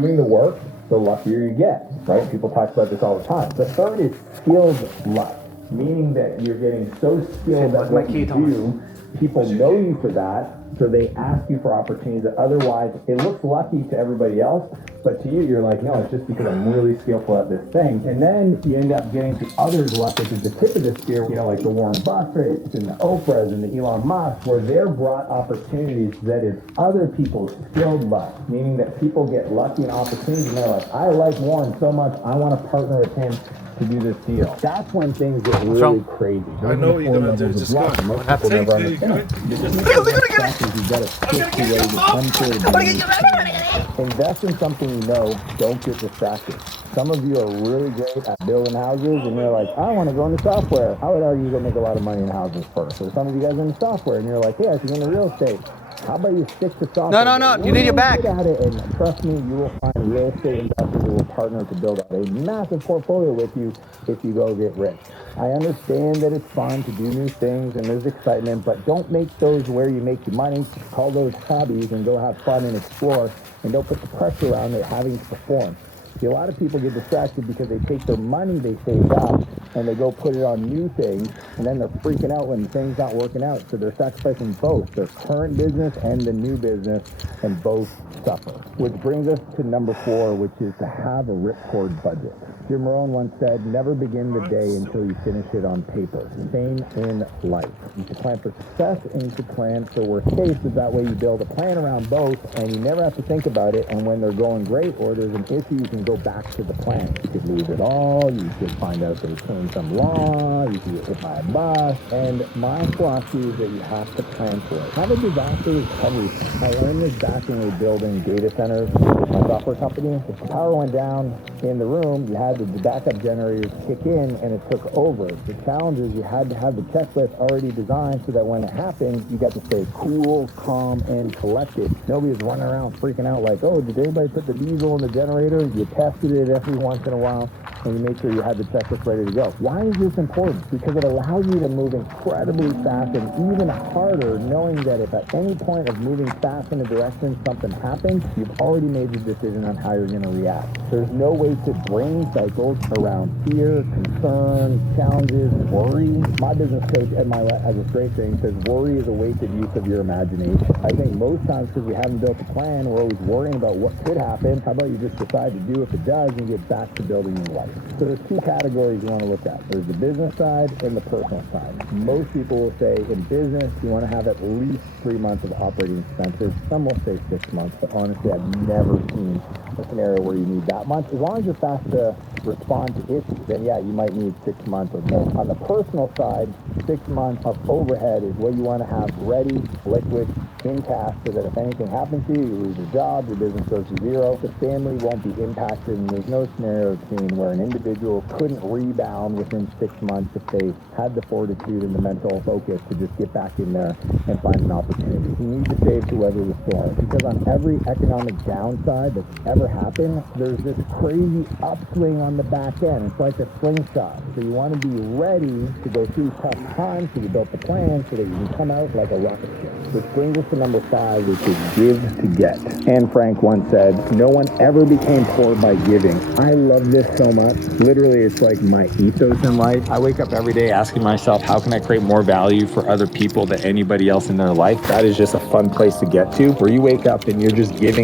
doing the work, the luckier you get, right? People talk about this all the time. The third is skilled luck, meaning that you're getting so skilled at what you do, people know you for that, so they ask you for opportunities that otherwise it looks lucky to everybody else, but to you, you're like, no, it's just because I'm really skillful at this thing. And then you end up getting to others' luck, which is the tip of the spear, like the Warren Buffetts and the Oprahs and the Elon Musk, where they're brought opportunities that is other people's skilled luck, meaning that people get lucky and opportunities and they're like, I like Warren so much, I want to partner with him to do this deal. That's when things get really crazy. I know what you're gonna do. Just go. Most people never understand. Invest in something you know, don't get distracted. Some of you are really great at building houses and you're like, I want to go into software. I would argue you'll make a lot of money in houses first. Or some of you guys are in software and you're like, yeah, I should go into real estate. How about you stick to software? No. You need your back. At it, and trust me, you will find real estate investors who will partner to build out a massive portfolio with you if you go get rich. I understand that it's fun to do new things and there's excitement, but don't make those where you make your money. Call those hobbies and go have fun and explore, and don't put the pressure around it having to perform. See, a lot of people get distracted because they take their money they saved up and they go put it on new things, and then they're freaking out when things not working out. So they're sacrificing both their current business and the new business, and both suffer. Which brings us to number 4, which is to have a ripcord budget. Jim Rohn once said, never begin the day until you finish it on paper. Same in life. You should plan for success and you should plan for worst case, because that way you build a plan around both and you never have to think about it, and when they're going great or there's an issue, you can go back to the plan. You could lose it all, you could find out they changed some law, you could get hit by a bus, and my philosophy is that you have to plan for it. Have a disaster recovery. I learned this back when we were building data centers with my software company. If the power went down in the room, you had the backup generators kick in and it took over. The challenge is you had to have the checklist already designed so that when it happened, you got to stay cool, calm, and collected. Nobody's running around freaking out like, oh, did anybody put the diesel in the generator? You tested it every once in a while, and you make sure you have the checklist ready to go. Why is this important? Because it allows you to move incredibly fast and even harder, knowing that if at any point of moving fast in a direction something happens, you've already made the decision on how you're going to react. There's no wasted brain cycles around fear, concern, challenges, worry. My business coach Ed Milet has a great thing, says worry is a wasted use of your imagination. I think most times because we haven't built a plan, we're always worrying about what could happen. How about you just decide to do if it does and get back to building your life? So there's 2 categories you want to look at. There's the business side and the personal side. Most people will say in business, you want to have at least 3 months of operating expenses. Some will say 6 months, but honestly, I've never seen a scenario where you need that much. As long as you're fast to respond to issues, then yeah, you might need 6 months or more. On the personal side, 6 months of overhead is what you want to have ready, liquid, in cash, so that if anything happens to you, you lose your job, your business goes to zero, the family won't be impacted, and there's no scenario seen where an individual couldn't rebound within 6 months if they had the fortitude and the mental focus to just get back in there and find an opportunity. You need to save to weather the storm, because on every economic downside that's ever happened, there's this crazy upswing on the back end. It's like a slingshot. So you want to be ready to go through tough times, so you built the plan so that you can come out like a rocket ship. Which brings us to number 5, which is give to get. Anne Frank once said, no one ever became poor by giving. I love this so much. Literally, it's like my ethos in life. I wake up every day asking myself, how can I create more value for other people than anybody else in their life? That is just a fun place to get to, where you wake up and you're just giving.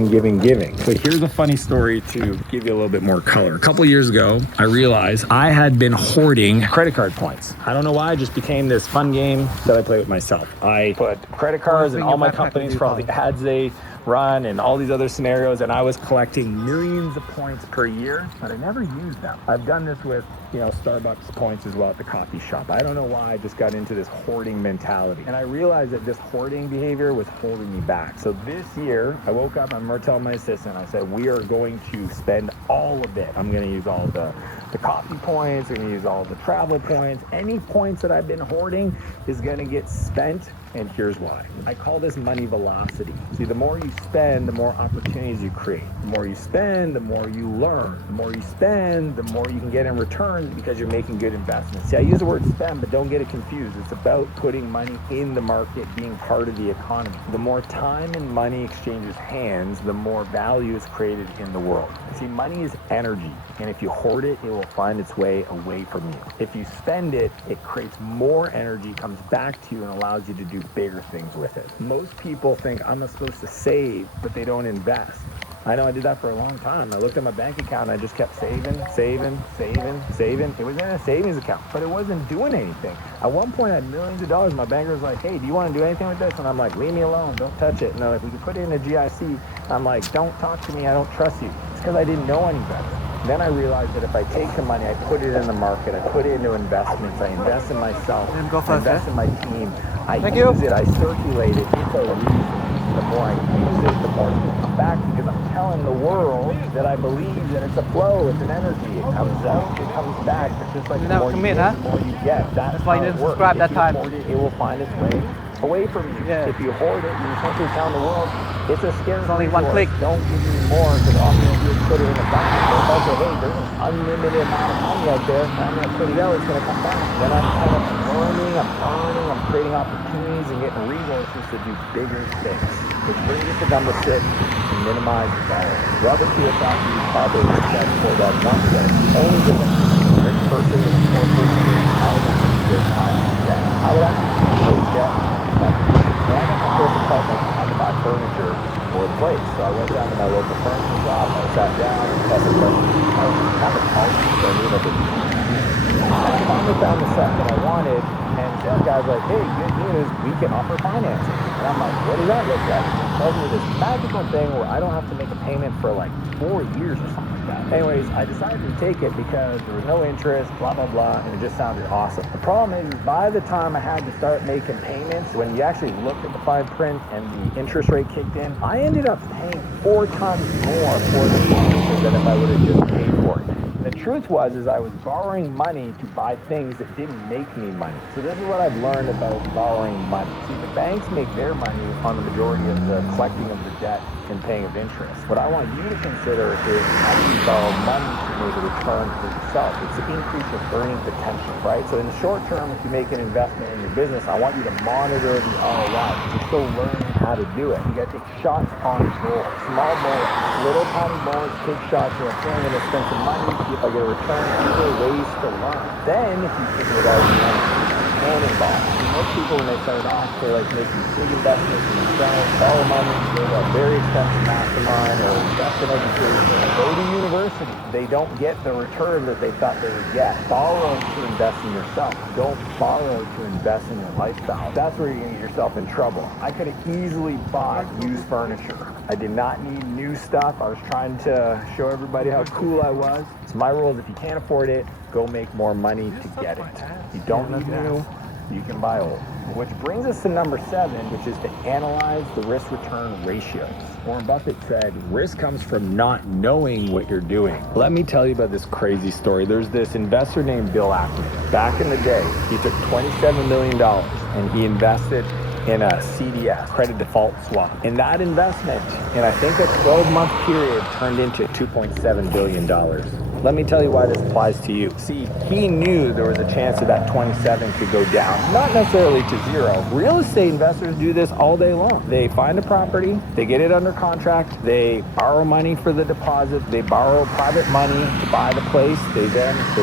So here's a funny story to give you a little bit more color. A couple years ago, I realized I had been hoarding credit card points. I don't know why, it just became this fun game that I play with myself. I put credit cards in all my companies for all the ads they run and all these other scenarios, and I was collecting millions of points per year, but I never used them. I've done this with, Starbucks points as well at the coffee shop. I don't know why I just got into this hoarding mentality, and I realized that this hoarding behavior was holding me back. So this year, I woke up, I remember telling my assistant, I said, we are going to spend all of it. I'm going to use all the coffee points, I'm going to use all the travel points. Any points that I've been hoarding is going to get spent and here's why. I call this money velocity. See, the more you spend, the more opportunities you create. The more you spend, the more you learn. The more you spend, the more you can get in return because you're making good investments. See, I use the word spend, but don't get it confused. It's about putting money in the market, being part of the economy. The more time and money exchanges hands, the more value is created in the world. See, money is energy, and if you hoard it, it will find its way away from you. If you spend it, it creates more energy, comes back to you, and allows you to do bigger things with it. Most people think I'm not supposed to save, but they don't invest. I know I did that for a long time. I looked at my bank account and I just kept saving. It was in a savings account, but it wasn't doing anything. At one point, I had millions of dollars. My banker was like, hey, do you want to do anything with this? And I'm like, leave me alone. Don't touch it. No, if we could put it in a GIC, I'm like, don't talk to me. I don't trust you. It's because I didn't know any better. Then I realized that if I take the money, I put it in the market, I put it into investments, I invest in myself, I invest in my team, I use it, I circulate it. It's a reason. The more I use it, the more it comes back because I'm telling the world that I believe that it's a flow, it's an energy. It comes out, it comes back. It's just like the more you give, the more you get. That's why you how it didn't works. subscribe that If time. you hoard it, it will find its way away from you. Yeah. If you hoard it, you simply tell the world it's a scarce It's only one resource. click. Don't give me more because often if you put it in the bank, it's also, hey, there's an unlimited amount of money out there. I'm going to put it out, it's going to come back. Then I'm kind of learning, I'm earning, I'm creating opportunities and getting resources to do bigger things. Which brings us to number 6, to minimize borrowing. Robert Kiyosaki probably said for that one thing, only difference between a rich person and a poor person is how much their time is debt. How would I pay debt? When I got my first apartment, I had to buy furniture for the place. So I went down to my local furniture shop, I sat down, tested furniture. I was kind of college, so I knew that I finally found the set that I wanted, and the sales guy's like, hey, good news, we can offer financing. And I'm like, what does that look like? And he tells me this magical thing where I don't have to make a payment for like 4 years or something like that. Anyways, I decided to take it because there was no interest, blah, blah, blah, and it just sounded awesome. The problem is by the time I had to start making payments, when you actually looked at the fine print and the interest rate kicked in, I ended up paying 4 times more for the furniture than if I would have just paid for it. The truth was, I was borrowing money to buy things that didn't make me money. So this is what I've learned about borrowing money. See, the banks make their money on the majority of the collecting of the debt and paying of interest. What I want you to consider is how do you borrow money to make a return for yourself? It's to increase your earning potential, right? So in the short term, if you make an investment in your business, I want you to monitor the ROI. You're still learning how to do it. You got to take shots on goal. Small bullets, little tiny bullets, take shots. You're like, I'm going to spend some money, see if I get a return. These are ways to learn. Then, if you figure it out, you want to cannonball. Most people, when they start off, they like making big investments in themselves, borrow money, go to a very expensive mastermind or invest in education, or go to university. They don't get the return that they thought they would get. Borrow to invest in yourself. Don't borrow to invest in your lifestyle. That's where you're going to get yourself in trouble. I could have easily bought used furniture. I did not need new stuff. I was trying to show everybody how cool I was. So my rule is if you can't afford it, go make more money to get it. You don't need new, you can buy old. Which brings us to number 7, which is to analyze the risk-return ratios. Warren Buffett said, risk comes from not knowing what you're doing. Let me tell you about this crazy story. There's this investor named Bill Ackman. Back in the day, he took $27 million and he invested in a CDS, credit default swap. And that investment, in I think a 12-month period, turned into $2.7 billion. Let me tell you why this applies to you. See, he knew there was a chance that 27 could go down, not necessarily to 0. Real estate investors do this all day long. They find a property, they get it under contract, they borrow money for the deposit, they borrow private money to buy the place, they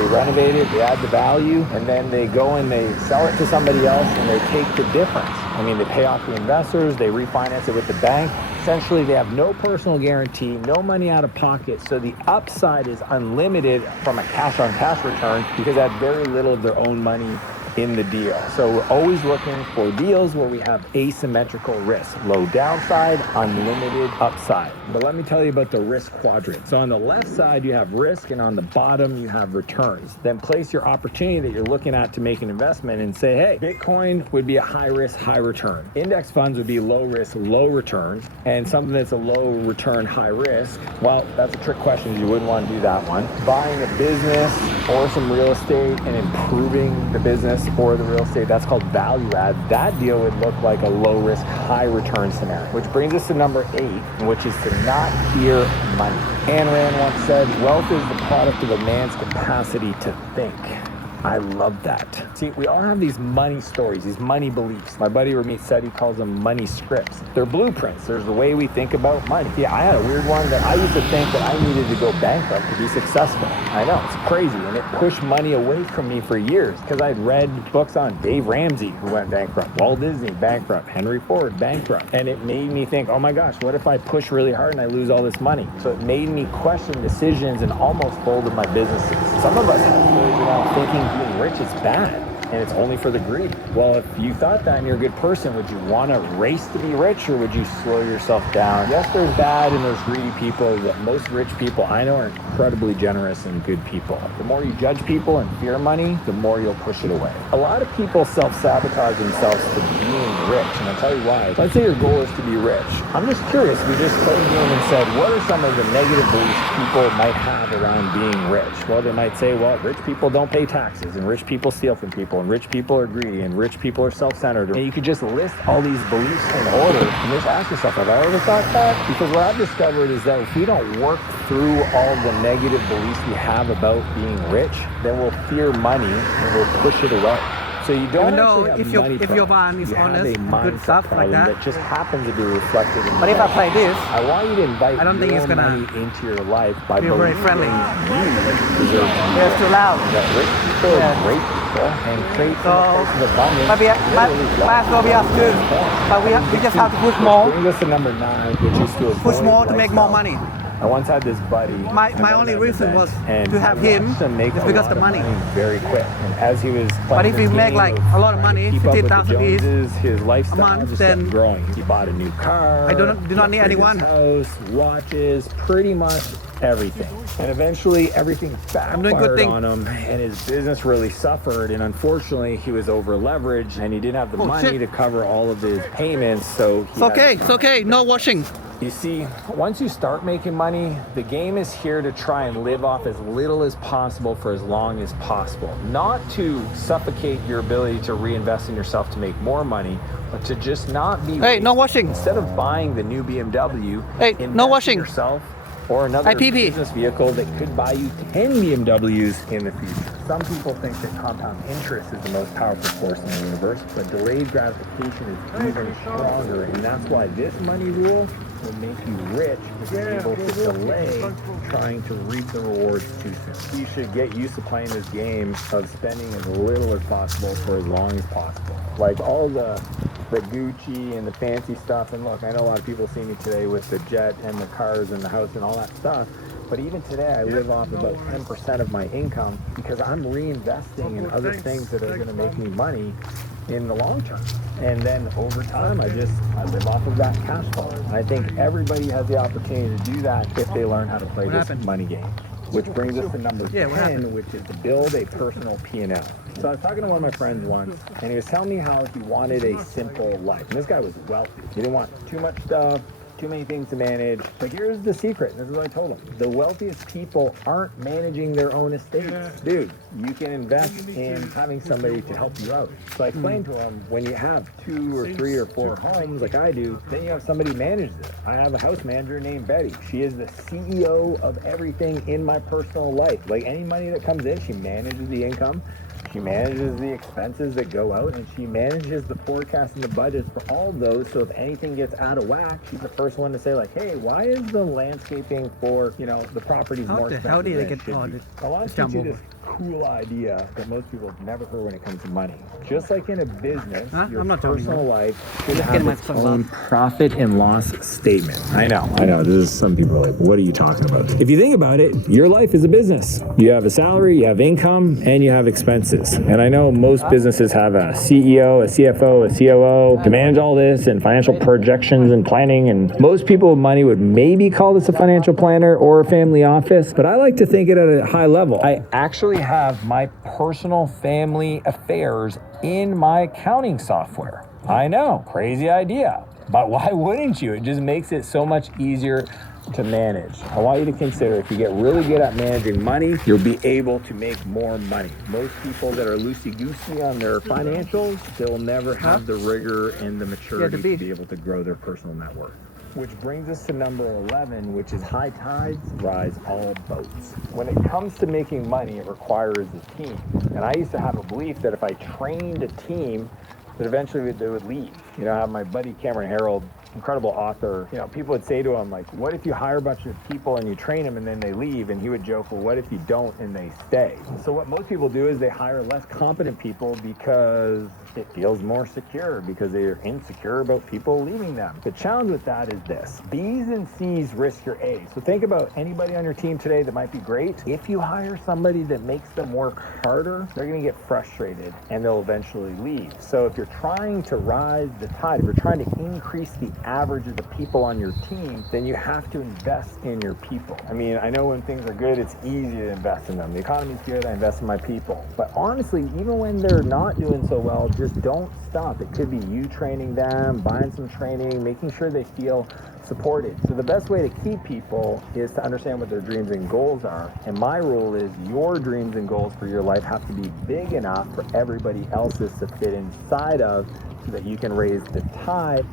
renovate it, they add the value, and then they go and they sell it to somebody else and they take the difference. I mean, they pay off the investors, they refinance it with the bank. Essentially, they have no personal guarantee, no money out of pocket, so the upside is unlimited from a cash-on-cash return because they have very little of their own money in the deal. So we're always looking for deals where we have asymmetrical risk. Low downside, unlimited upside. But let me tell you about the risk quadrant. So on the left side, you have risk, and on the bottom, you have returns. Then place your opportunity that you're looking at to make an investment and say, hey, Bitcoin would be a high risk, high return. Index funds would be low risk, low returns. And something that's a low return, high risk, well, that's a trick question. You wouldn't want to do that one. Buying a business or some real estate and improving the business or the real estate, that's called value add. That deal would look like a low risk, high return scenario. Which brings us to number 8, which is to not fear money. Ayn Rand once said, wealth is the product of a man's capacity to think. I love that. See, we all have these money stories, these money beliefs. My buddy Ramit said he calls them money scripts. They're blueprints. There's the way we think about money. Yeah, I had a weird one that I used to think that I needed to go bankrupt to be successful. I know, it's crazy. And it pushed money away from me for years because I'd read books on Dave Ramsey, who went bankrupt, Walt Disney, bankrupt, Henry Ford, bankrupt. And it made me think, oh my gosh, what if I push really hard and I lose all this money? So it made me question decisions and almost folded my businesses. Some of us have stories around thinking being rich is bad and it's only for the greedy. Well, if you thought that and you're a good person, would you want to race to be rich or would you slow yourself down? Yes, there's bad and there's greedy people, but most rich people I know are incredibly generous and good people. The more you judge people and fear money, the more you'll push it away. A lot of people self-sabotage themselves to being rich, and I'll tell you why. Let's say your goal is to be rich. I'm just curious, we just played a game and said, what are some of the negative beliefs people might have around being rich? Well, they might say, well, rich people don't pay taxes, and rich people steal from people, and rich people are greedy, and rich people are self-centered. And you could just list all these beliefs in order and just ask yourself, have I ever thought that? Because what I've discovered is that if we don't work through all the negative beliefs we have about being rich, then we'll fear money and we'll push it away. So you don't if your van is honest, good stuff like that. That just happens to be reflected in. But if I play this, I want you to invite I don't think it's gonna money into your life by be very friendly. You deserve money. It's too loud. That rich people are great people and create of abundance. But we have to, but we just have to push more. Bring us to number 9, which is to Push more to make more money. I once had this buddy. My only reason was to have him is because the money. Very quick. And as he was But if he make like a lot of money, 15,000 each his lifestyle a month, just then kept growing. He bought a new car. I do not need anyone. House, watches, pretty much everything. And eventually everything backfired on him and his business really suffered, and unfortunately he was over leveraged and he didn't have the money to cover all of his payments, so it's okay, no washing. You see, once you start making money, the game is here to try and live off as little as possible for as long as possible. Not to suffocate your ability to reinvest in yourself to make more money, but to just not be no washing. Instead of buying the new BMW, no washing. Yourself or another business vehicle that could buy you 10 BMWs in the future. Some people think that compound interest is the most powerful force in the universe, but delayed gratification is even stronger, and that's why this money rule will make you rich if you're able to delay trying to reap the rewards too soon. You should get used to playing this game of spending as little as possible for as long as possible. Like all the Gucci and the fancy stuff, and look, I know a lot of people see me today with the jet and the cars and the house and all that stuff, but even today I live off about 10% of my income because I'm reinvesting in other things that are going to make me money in the long term. And then over time, I live off of that cash flow. I think everybody has the opportunity to do that if they learn how to play this money game. Which brings us to number 10, which is to build a personal P&L. So I was talking to one of my friends once, and he was telling me how he wanted a simple life. And this guy was wealthy. He didn't want too much stuff, too many things to manage. But here's the secret. This is what I told him. The wealthiest people aren't managing their own estates. Dude, you can invest in having somebody to help you out. So I explained to him, when you have 2 or 3 or 4 homes like I do, then you have somebody manage it. I have a house manager named Betty. She is the CEO of everything in my personal life. Like any money that comes in, she manages the income. She manages the expenses that go out, and she manages the forecast and the budgets for all of those. So if anything gets out of whack, she's the first one to say, like, hey, why is the landscaping for, the properties more expensive? How did they get I want to teach you this cool idea that most people have never heard when it comes to money. Just like in a business, your personal life should have its own profit and loss statement. I know. This is, some people are like, what are you talking about? If you think about it, your life is a business. You have a salary, you have income, and you have expenses. And I know most businesses have a CEO, a CFO, a COO to manage all this and financial projections and planning. And most people with money would maybe call this a financial planner or a family office, but I like to think it at a high level. I actually have my personal family affairs in my accounting software. I know, crazy idea, but why wouldn't you? It just makes it so much easier to manage. I want you to consider if you get really good at managing money, you'll be able to make more money. Most people that are loosey-goosey on their financials, they'll never have the rigor and the maturity to be able to grow their personal net worth. Which brings us to number 11, which is high tides rise all boats. When it comes to making money, it requires a team. And I used to have a belief that if I trained a team, that eventually they would leave. You know, I have my buddy Cameron Herold, incredible author. You know, people would say to him, like, what if you hire a bunch of people and you train them and then they leave? And he would joke, well, what if you don't and they stay? So what most people do is they hire less competent people because it feels more secure, because they're insecure about people leaving them. The challenge with that is this: B's and C's risk your A's. So think about anybody on your team today that might be great. If you hire somebody that makes them work harder, they're gonna get frustrated and they'll eventually leave. So if you're trying to rise the tide, if you're trying to increase the average of the people on your team, then you have to invest in your people. I mean, I know when things are good, it's easy to invest in them. The economy's good, I invest in my people. But honestly, even when they're not doing so well, just don't stop. It could be you training them, buying some training, making sure they feel supported. So the best way to keep people is to understand what their dreams and goals are. And my rule is your dreams and goals for your life have to be big enough for everybody else's to fit inside of, so that you can raise the tide.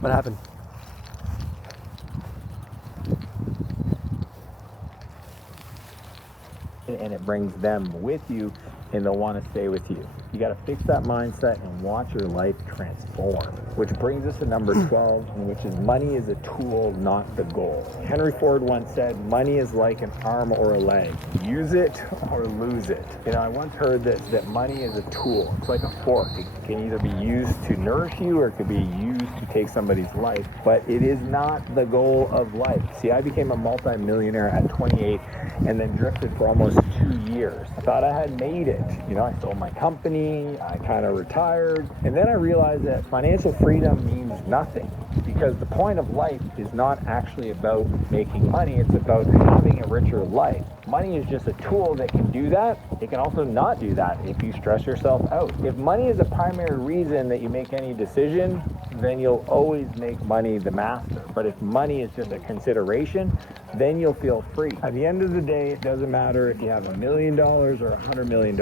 What happened? And it brings them with you, and they'll want to stay with you. You got to fix that mindset and watch your life transform. Which brings us to number 12, which is money is a tool, not the goal. Henry Ford once said, money is like an arm or a leg. Use it or lose it. You know, I once heard that money is a tool. It's like a fork. It can either be used to nourish you or it could be used to take somebody's life, but it is not the goal of life. See, I became a multi-millionaire at 28 and then drifted for almost 2 years. I thought I had made it. You know, I sold my company, I kind of retired, and then I realized that financial freedom means nothing, because the point of life is not actually about making money, it's about having a richer life. Money is just a tool that can do that. It can also not do that if you stress yourself out. If money is the primary reason that you make any decision, then you'll always make money the master. But if money is just a consideration, then you'll feel free. At the end of the day, it doesn't matter if you have $1 million or $100 million.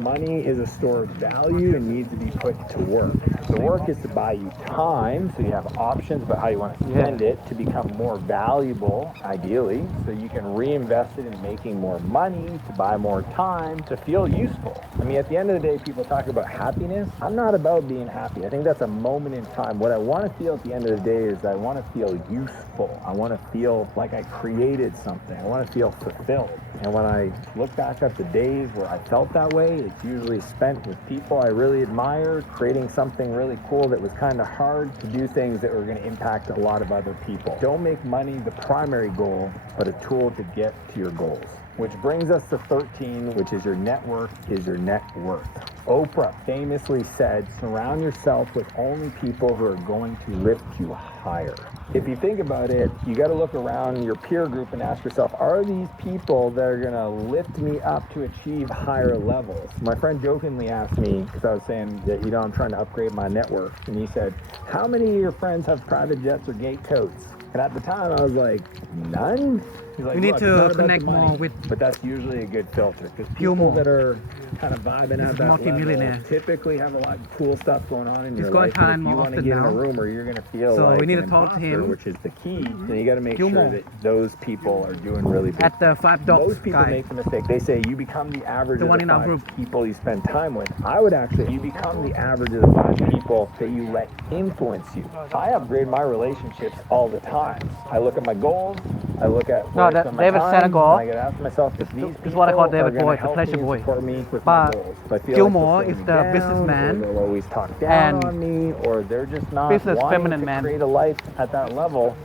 Money is a store of value and needs to be put to work. The work is to buy you time, so you have options about how you want to spend it to become more valuable, ideally, so you can reinvest it in making more money, to buy more time, to feel useful. I mean, at the end of the day, people talk about happiness. I'm not about being happy. I think that's a moment in time. What I want to feel at the end of the day is I want to feel useful. I want to feel like I created something. I want to feel fulfilled. And when I look back at the days where I felt that way, it's usually spent with people I really admired, creating something really cool that was kind of hard, to do things that were going to impact a lot of other people. Don't make money the primary goal, but a tool to get to your goals. Which brings us to 13, which is your network is your net worth. Oprah famously said, surround yourself with only people who are going to lift you higher. If you think about it, you got to look around your peer group and ask yourself, are these people that are going to lift me up to achieve higher levels? My friend jokingly asked me, because I was saying that, you know, I'm trying to upgrade my network. And he said, how many of your friends have private jets or gate codes? And at the time, I was like, none? He's like, We need to connect more with. But that's usually a good filter, because people that are kind of vibing at that multi-millionaire. level typically have a lot of cool stuff going on in He's your going life. to Thailand If you more want to often get in a now. room where you're going to feel So like we need an to talk to imposter, him. which is the key, then you got to make Gilmore. sure that those people are doing really big. At the 5 dogs Most people guy. make the mistake. They say you become the average The of one the in our 5 group. people you spend time with. I would actually, you become the average of the 5 people that you let influence you. I upgrade my relationships all the time. I look at my goals, I look at No, where I spend my David time, Senegal and I gotta ask myself if these is what I call people David are gonna Boyd, the help pleasure me and boy. support me with my But goals. If I feel Gilmore like is they'll the slow me businessman down, or they'll always talk down and on me, or they're just not business wanting feminine to man. create a life at that level.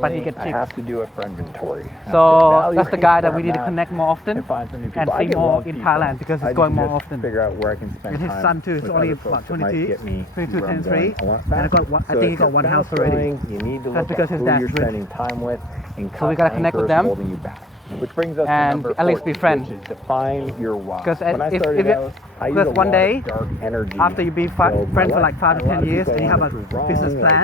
But he Unfortunately, gets I cheap. have to do it for inventory. I have to So that's the evaluate guy that where we need to I'm at connect more often and find some new and people. I see get more love in people. Thailand because I it's going need to more just often. figure out where I can spend And his time son too is with only other folks about that might 22, get me 22, where I'm 23, going a lot and I got faster. one, I So think if he got you're one house fast already. growing, you need to That's look because at his who dad's you're rich. spending time with and So we cut gotta connect with anchors them holding you back. Which brings us to and number at least be 14, friends. which is define your why. Because When I if started out, I used a because one lot day of dark energy after you be to build my friends for life. like 5 And to a lot 10 of years people and you have wanted a to prove wrong business or plan,